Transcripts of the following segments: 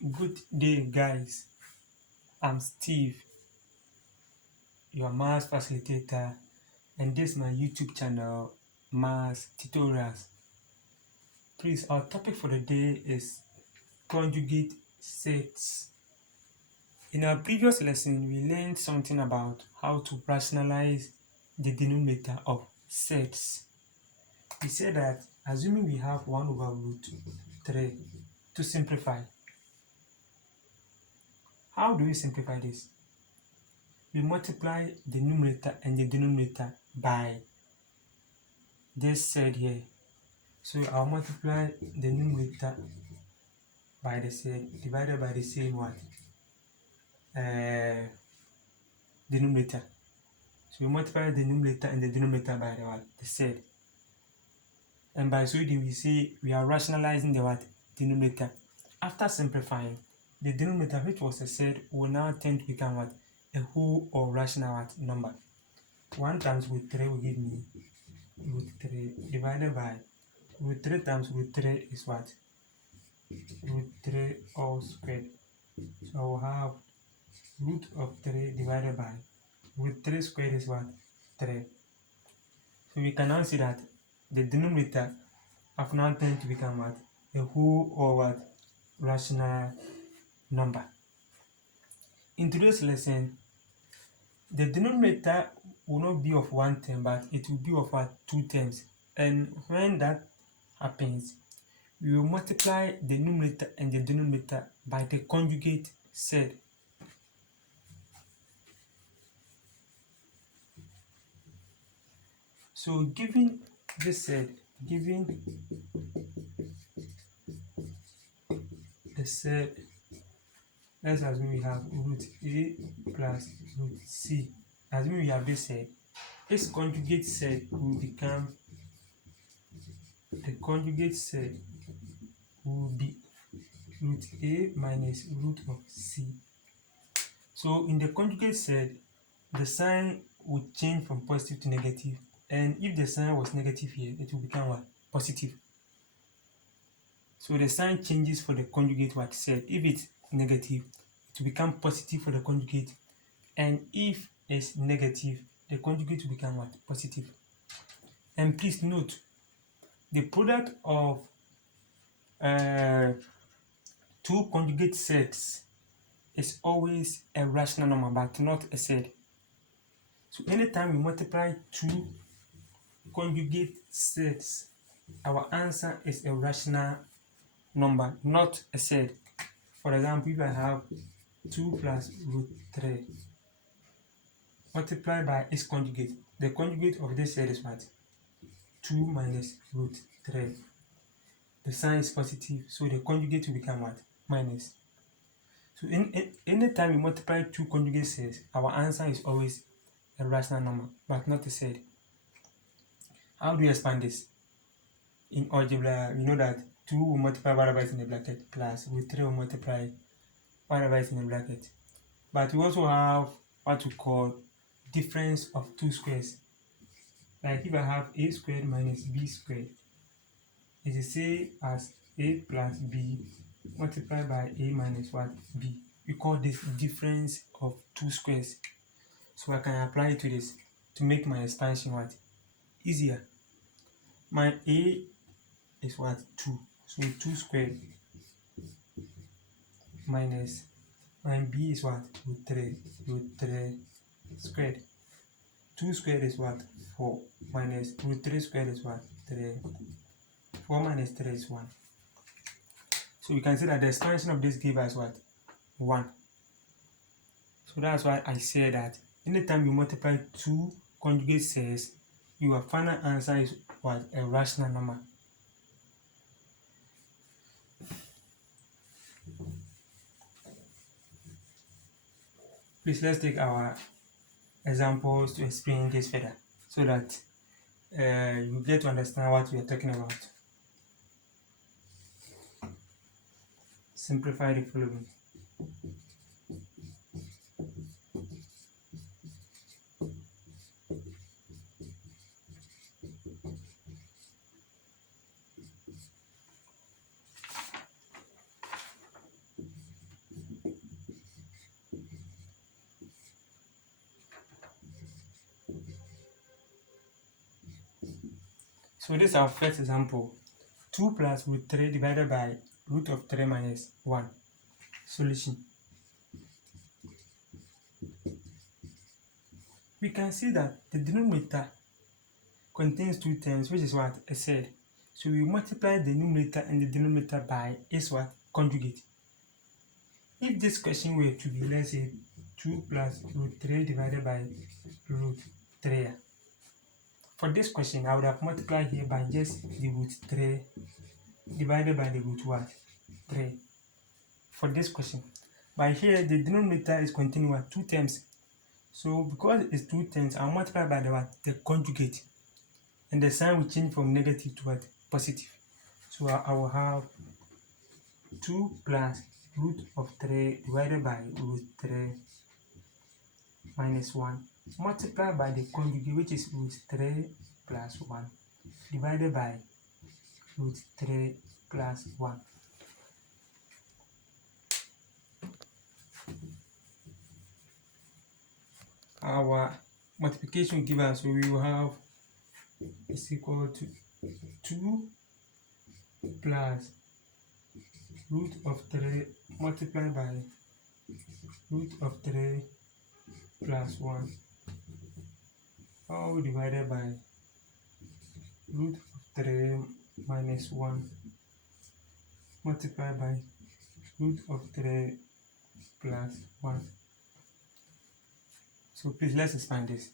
Good day, guys. I'm Steve, your maths facilitator, and this is my YouTube channel, Maths Tutorials. Please, our topic for the day is conjugate sets. In our previous lesson, we learned something about how to rationalize the denominator of sets. We said that assuming we have 1 over root 3 to simplify. How do we simplify this? We multiply the numerator and the denominator by this set here. So I'll multiply the numerator by the set divided by the same what? Denominator. So we multiply the numerator and the denominator by the what? The set. And by so doing, we see we are rationalizing the what? Denominator. After simplifying, the denominator, which was a set, will now tend to become what? A whole or rational what? Number. 1 times root 3 will give me root 3 divided by root 3 times root 3 is what? Root 3 all squared. So I will have root of 3 divided by root 3 squared is what? 3. So we can now see that the denominator have now turned to become what? A whole or what? Rational number. In today's lesson, the denominator will not be of 1 term, but it will be of what? 2 terms. And when that happens, we will multiply the numerator and the denominator by the conjugate set. So given this set, given the set, let's assume we have root a plus root c. Assuming we have this set, this conjugate set will become, the conjugate set will be root a minus root of c. So in the conjugate set, the sign would change from positive to negative. And if the sign was negative here, it will become what? Positive. So the sign changes for the conjugate what set. If it's negative, it will become positive for the conjugate. And if it's negative, the conjugate will become what? Positive. And please note, the product of two conjugate sets is always a rational number, but not a set. So anytime we multiply two conjugate sets, our answer is a rational number, not a set. For example, if I have 2 plus root 3 multiplied by its conjugate, the conjugate of this set is what? 2 minus root 3. The sign is positive, so the conjugate will become what? Minus. So anytime we multiply two conjugate sets, our answer is always a rational number, but not a set. How do you expand this? In algebra, we know that 2 will multiply whatever is in the bracket plus root 3 will multiply whatever is in the bracket. But we also have what we call difference of two squares. Like if I have a squared minus b squared, it's the same as a plus b multiplied by a minus what? B. We call this difference of two squares. So I can apply it to this to make my expansion what? Easier. My a is what? 2. So 2 squared minus my b is what? Root 3. Root 3 squared. 2 squared is what? 4 minus root 3 squared is what? 3. 4 minus 3 is 1. So we can see that the expansion of this gives us what? 1. So that's why I say that anytime you multiply two conjugate sets, your final answer is what? A rational number. Please let's take our examples to explain this further so that you get to understand what we are talking about. Simplify the following. So this is our first example. 2 plus root 3 divided by root of 3 minus 1. Solution. We can see that the denominator contains 2 terms, which is what? A surd. So we multiply the numerator and the denominator by its what? Conjugate. If this question were to be, let's say, 2 plus root 3 divided by root 3. For this question, I would have multiplied here by just the root 3 divided by the root what? 3. For this question. But here, the denominator is containing what? 2 terms. So because it's 2 terms, I'll multiply by the what? The conjugate. And the sign will change from negative to what? Positive. So I will have 2 plus root of 3 divided by root 3 minus 1 multiplied by the conjugate, which is root 3 plus 1 divided by root 3 plus 1. Our multiplication gives us, so we will have is equal to 2 plus root of 3 multiplied by root of 3 plus 1 all divided by root of 3 minus 1 multiplied by root of 3 plus 1. So please let's expand this.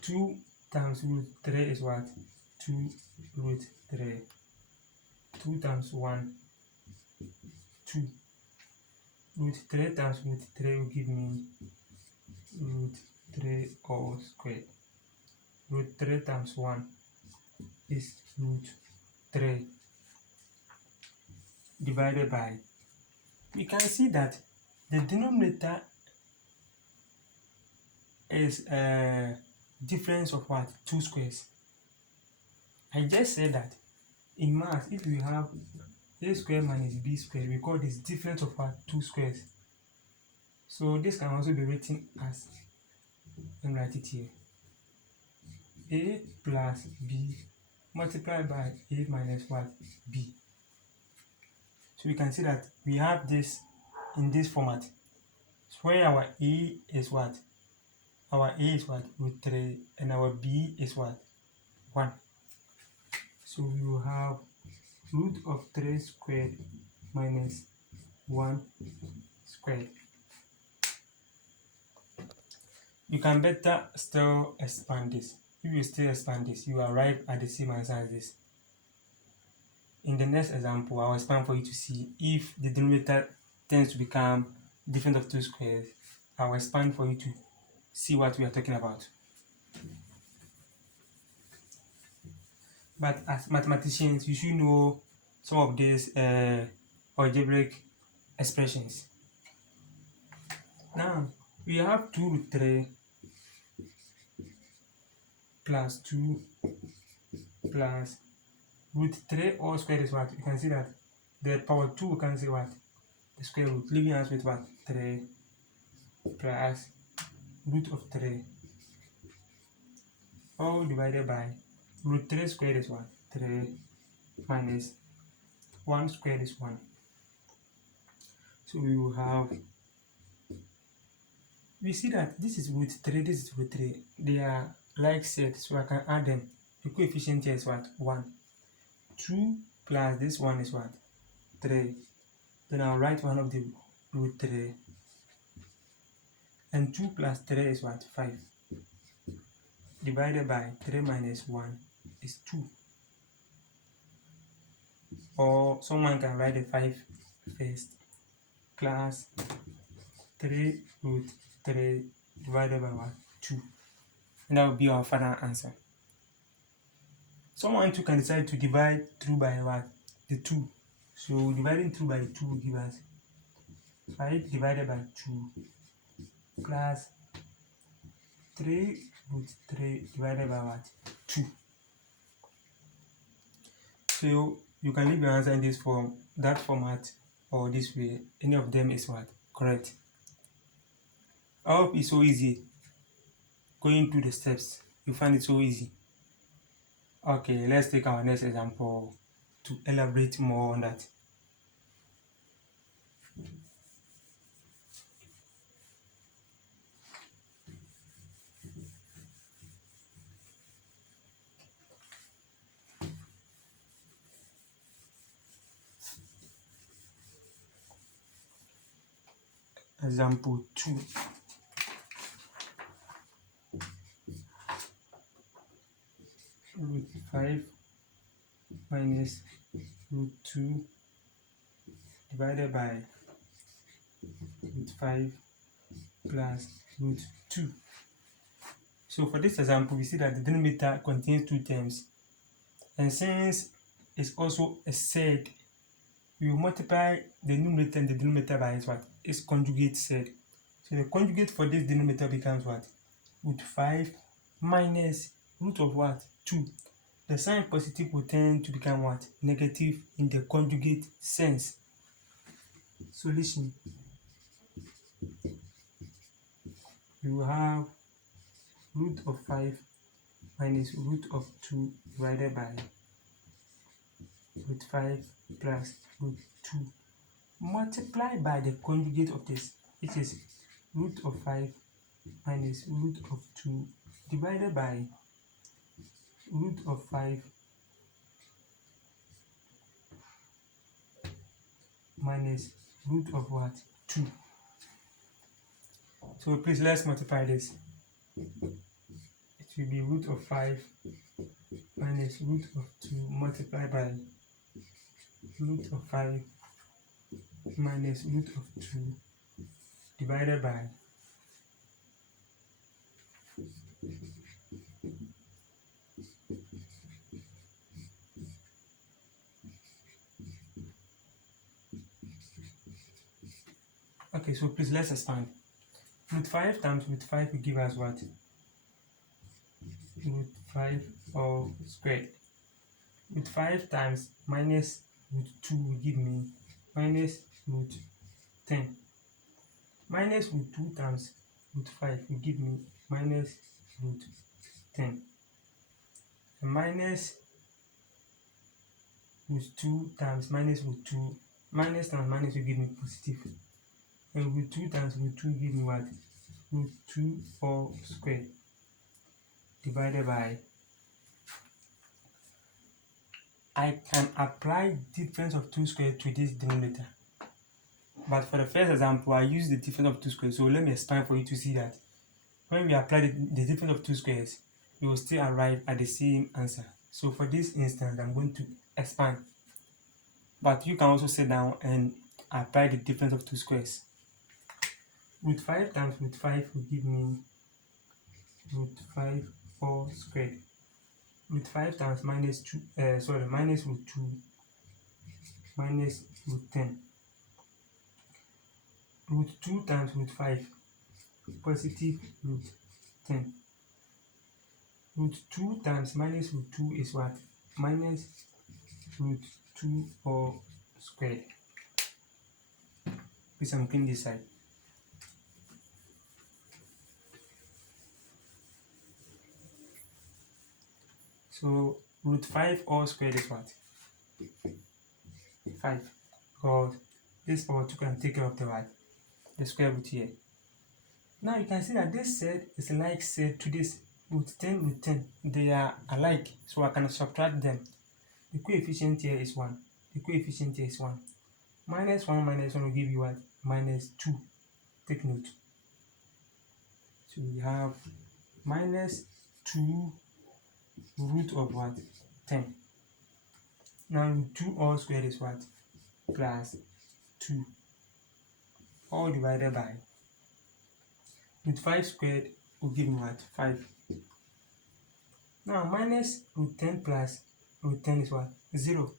2 times root 3 is what? 2 root 3. 2 times 1, 2. Root 3 times root 3 will give me root 3 all squared. Root 3 times 1 is root 3 divided by, we can see that the denominator is a difference of what? 2 squares. I just said that in math, if we have a square minus b square, we call this difference of what? 2 squares. So this can also be written as, let me write it here, a plus b multiplied by a minus what? B. So we can see that we have this in this format. So where our a is what? Our a is what? Root 3, and our b is what? 1. So we will have root of 3 squared minus 1 squared. You can better still expand this. If you still expand this, you arrive at the same answer as this. In the next example, I'll expand for you to see if the denominator tends to become different of 2 squares. I'll expand for you to see what we are talking about. But as mathematicians, you should know some of these algebraic expressions. Now, we have 2 root 3 plus 2 plus root 3 all squared is what? You can see that the power 2 we can see what? The square root, leaving us with what? 3 plus root of 3 all divided by root 3 squared is what? 3 minus 1 squared is 1. So we will have, we see that this is root 3, this is root 3. They are like sets, so I can add them. The coefficient here is what? 1. 2 plus this one is what? 3. Then I'll write one of the root 3. And 2 plus 3 is what? 5. Divided by 3 minus 1 is 2. Or someone can write the 5 first. Plus 3 root 3 divided by what? 2. And that will be our final answer. Someone too can decide to divide through by what? The 2. So dividing through by 2 will give us 5 divided by 2 plus 3 root 3 divided by what? 2. So you can leave your answer in this form, that format, or this way. Any of them is what? Correct. I hope it's so easy going through the steps. You find it so easy. Okay, let's take our next example to elaborate more on that. Example 2. Root 5 minus root 2 divided by root 5 plus root 2. So for this example, we see that the denominator contains two terms, and since it's also a surd, we will multiply the numerator and the denominator by its what? Its conjugate surd. So the conjugate for this denominator becomes what? Root 5 minus root of what? 2. The sign positive will tend to become what? Negative in the conjugate sense. Solution. We will have root of 5 minus root of 2 divided by root 5 plus root 2 multiplied by the conjugate of this, which is root of 5 minus root of 2 divided by root of 5 minus root of what? 2. So please let's multiply this. It will be root of 5 minus root of 2 multiplied by root of 5 minus root of 2 divided by okay, so please let's expand. Root 5 times root 5 will give us what? Root 5 all squared. Root 5 times minus root 2 will give me minus root 10. Minus root 2 times root 5 will give me minus root 10. And minus root 2 times minus root 2, minus times minus will give me positive. And root 2 times root 2 will give me what? Root 2 all squared divided by, I can apply difference of 2 squared to this denominator. But for the first example, I use the difference of 2 squares. So let me expand for you to see that when we apply the difference of 2 squares, we will still arrive at the same answer. So for this instance, I'm going to expand. But you can also sit down and apply the difference of 2 squares. Root 5 times root 5 will give me root 5 all squared. Root 5 times minus 2, minus root 2 minus root 10. Root 2 times root 5 positive root 10. Root 2 times minus root 2 is what? Minus root 2 all squared. Please, I'm cleaning this side. So root 5 all squared is what? 5. Because this power 2 can take care of the what? The square root here. Now you can see that this set is like set to this root 10. They are alike, so I can subtract them. The coefficient here is 1. The coefficient here is 1. Minus 1 minus 1 will give you what? Minus 2. Take note. So we have minus 2 root of what? 10. Now root 2 all squared is what? Plus 2. All divided by root 5 squared will give me what? 5. Now minus root 10 plus root 10 is what? 0.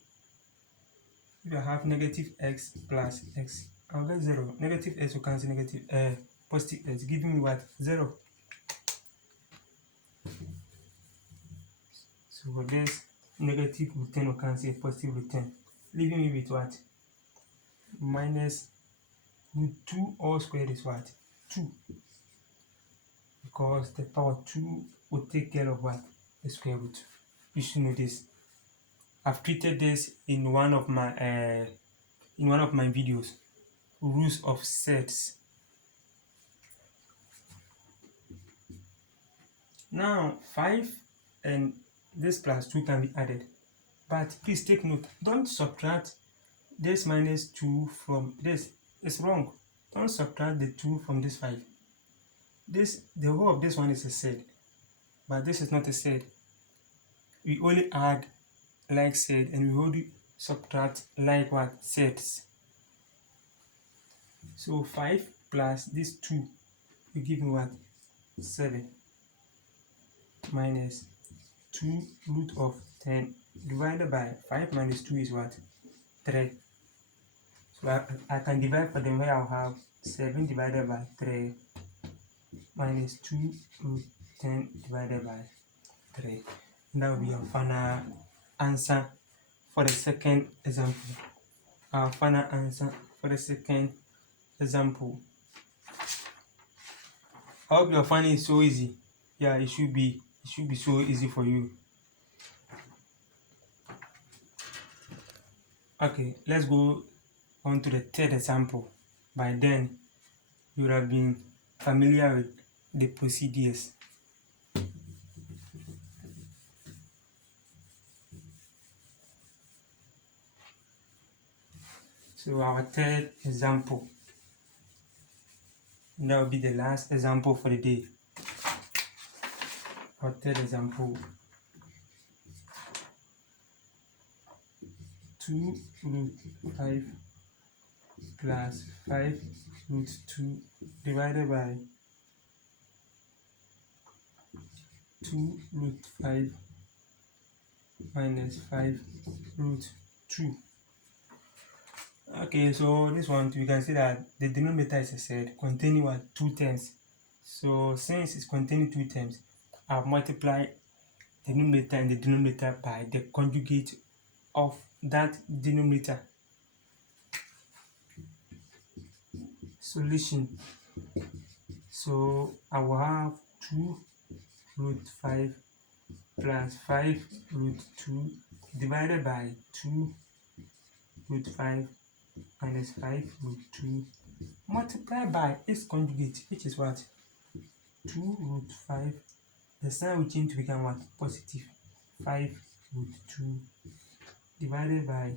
If I have negative x plus x, I'll get 0. Negative x will cancel negative positive x, giving me what? 0. So for this, negative root 10 will cancel positive root 10, leaving me with what? Minus root 2 all squared is what? 2. Because the power 2 will take care of what? The square root. you should know this. I've treated this in one of my videos, rules of sets. Now 5 and this plus 2 can be added, but please take note, don't subtract this minus 2 from this. It's wrong. Don't subtract the 2 from this 5. The whole of this one is a set, but this is not a set. We only add like set, and we only subtract like what? Sets. So 5 plus this 2 will give me what? 7 minus 2 root of 10 divided by 5 minus 2 is what? 3. So I can divide for them where I'll have 7 divided by 3 minus 2 root 10 divided by 3. And that will be our final answer for the second example. Our final answer for the second example. I hope you're finding it so easy. Yeah, it should be so easy for you. Okay, let's go on to the third example. By then, you would have been familiar with the procedures. So our third example, and that will be the last example for the day. Our third example, 2 root 5 plus 5 root 2 divided by 2 root 5 minus 5 root 2. Okay, so this one we can see that the denominator is a set containing what? 2 terms. So since it's containing 2 terms, I'll multiply the numerator and the denominator by the conjugate of that denominator. Solution. So I will have 2 root 5 plus 5 root 2 divided by 2 root 5 minus 5 root 2 multiplied by its conjugate, which is what? 2 root 5. The sign will change to become what? Positive. 5 root 2 divided by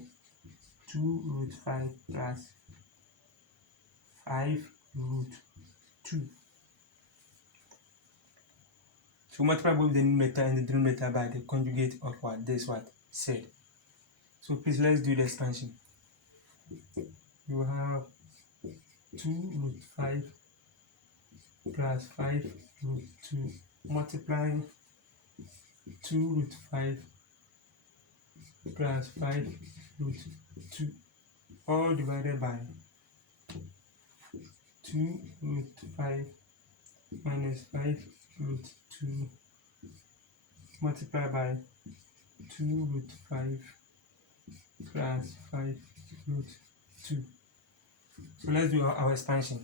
2 root 5 plus 5 root 2. So multiply both the numerator and the denominator by the conjugate of what? This what? Said. So please let's do the expansion. You have 2 root 5 plus 5 root 2 multiplying 2 root 5 plus 5 root 2 all divided by 2 root 5 minus 5 root 2 multiplied by 2 root 5 plus 5 root 2. So let's do our expansion.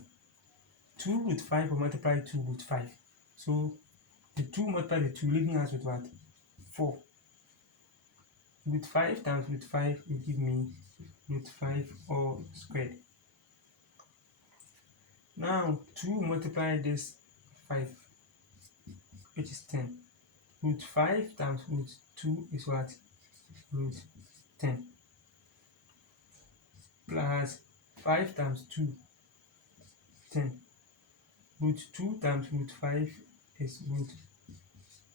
2 root 5 will multiply 2 root 5. So the 2 multiply the 2, leaving us with what? 4. Root 5 times root 5 will give me root 5 all squared. Now 2 multiply this 5, which is 10. Root 5 times root 2 is what? Root 10. Plus 5 times 2, 10. Root 2 times root 5 is root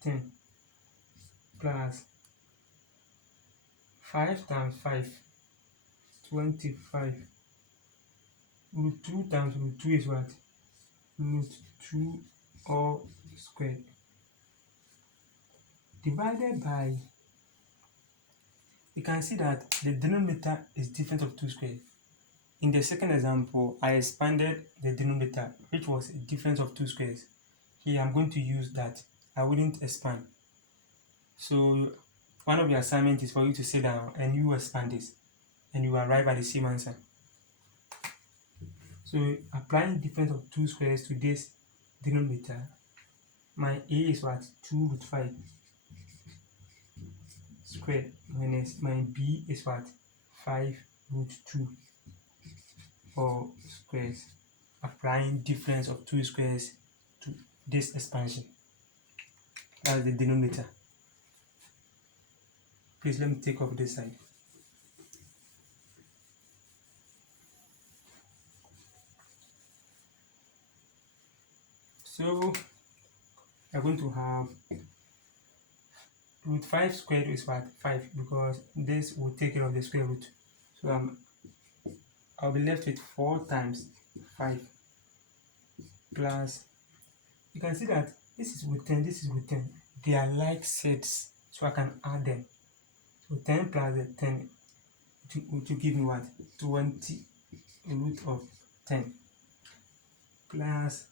10. Plus 5 times 5, 25. Root 2 times root 2 is what? Root 2 all squared. Divided by, you can see that the denominator is difference of 2 squared. In the second example, I expanded the denominator, which was a difference of 2 squares. Here I'm going to use that. I wouldn't expand. So one of the assignments is for you to sit down and you expand this, and you arrive at the same answer. So applying difference of 2 squares to this denominator, my A is what? 2 root 5 squared minus my b is what? 5 root 2 all squares. Applying difference of 2 squares to this expansion. That's the denominator. Please let me take off this side. So we're going to have root 5 squared is what? 5, because this will take care of the square root. So I'll be left with 4 times 5 plus, you can see that this is with 10, this is with 10. They are like sets, so I can add them. So 10 plus the 10 to give me what? 20 root of 10 plus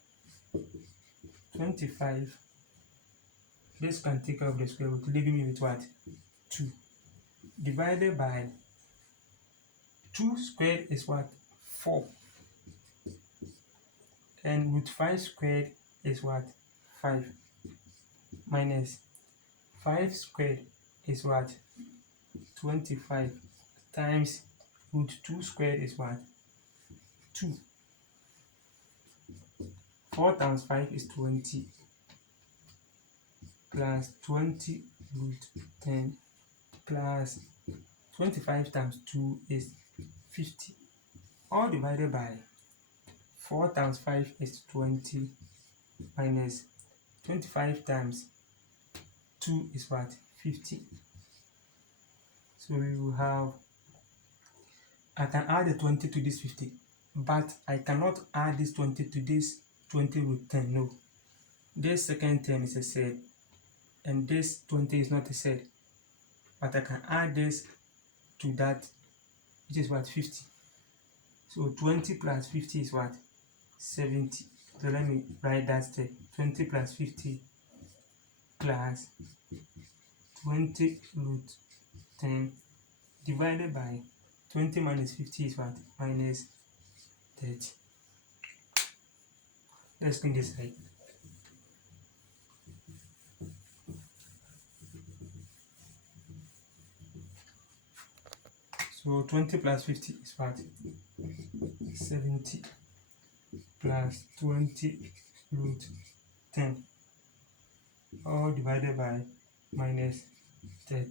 25. This can take care of the square root, leaving me with what? 2 divided by 2 squared is what? 4. And root 5 squared is what? 5. Minus 5 squared is what? 25 times root 2 squared is what? 2. 4 times 5 is 20 plus 20 root 10 plus 25 times 2 is 50. All divided by 4 times 5 is 20 minus 25 times 2 is what? 50. So we will have, I can add the 20 to this 50, but I cannot add this 20 to this 20 root 10. No. This second term is a set, and this 20 is not a set. But I can add this to that, which is what? 50. So 20 plus 50 is what? 70. So let me write that step. 20 plus 50 plus 20 root 10 divided by 20 minus 50 is what? Minus 30. Let's clean this side. So 20 plus 50 is what? 70 plus 20 root 10 all divided by minus 30.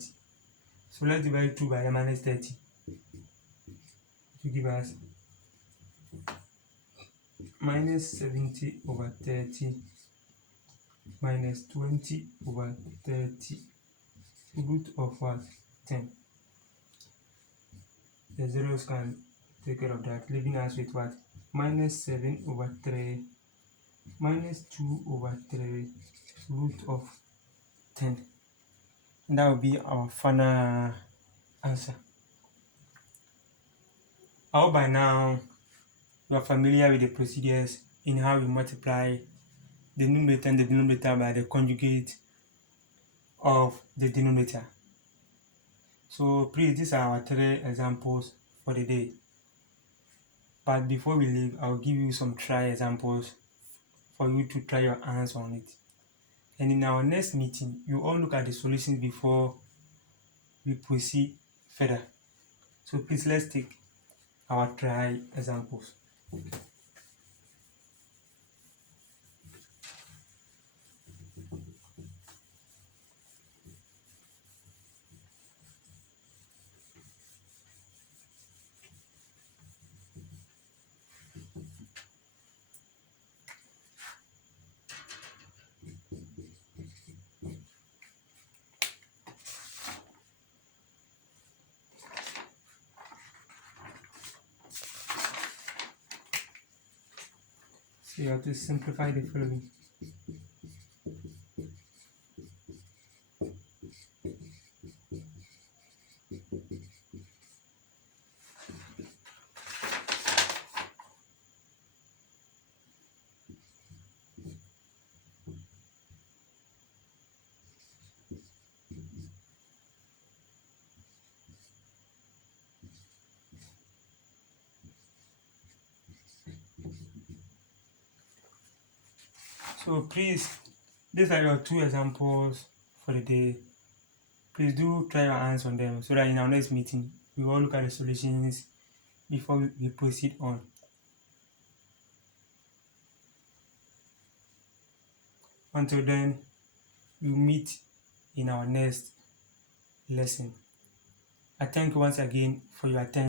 So let's divide 2 by minus 30 to give us minus 70 over 30 minus 20 over 30 root of what? 10. The zeros can take care of that, leaving us with what? Minus 7 over 3 minus 2 over 3 root of 10. And that will be our final answer. I hope by now you are familiar with the procedures in how we multiply the numerator and the denominator by the conjugate of the denominator. So please, these are our 3 examples for the day. But before we leave, I'll give you some try examples for you to try your hands on it. And in our next meeting, you all look at the solutions before we proceed further. So please, let's take our try examples. So you have to simplify the following. So please, these are your 2 examples for the day. please do try your hands on them so that in our next meeting we will look at the solutions before we proceed on. Until then, we meet in our next lesson. I thank you once again for your attention.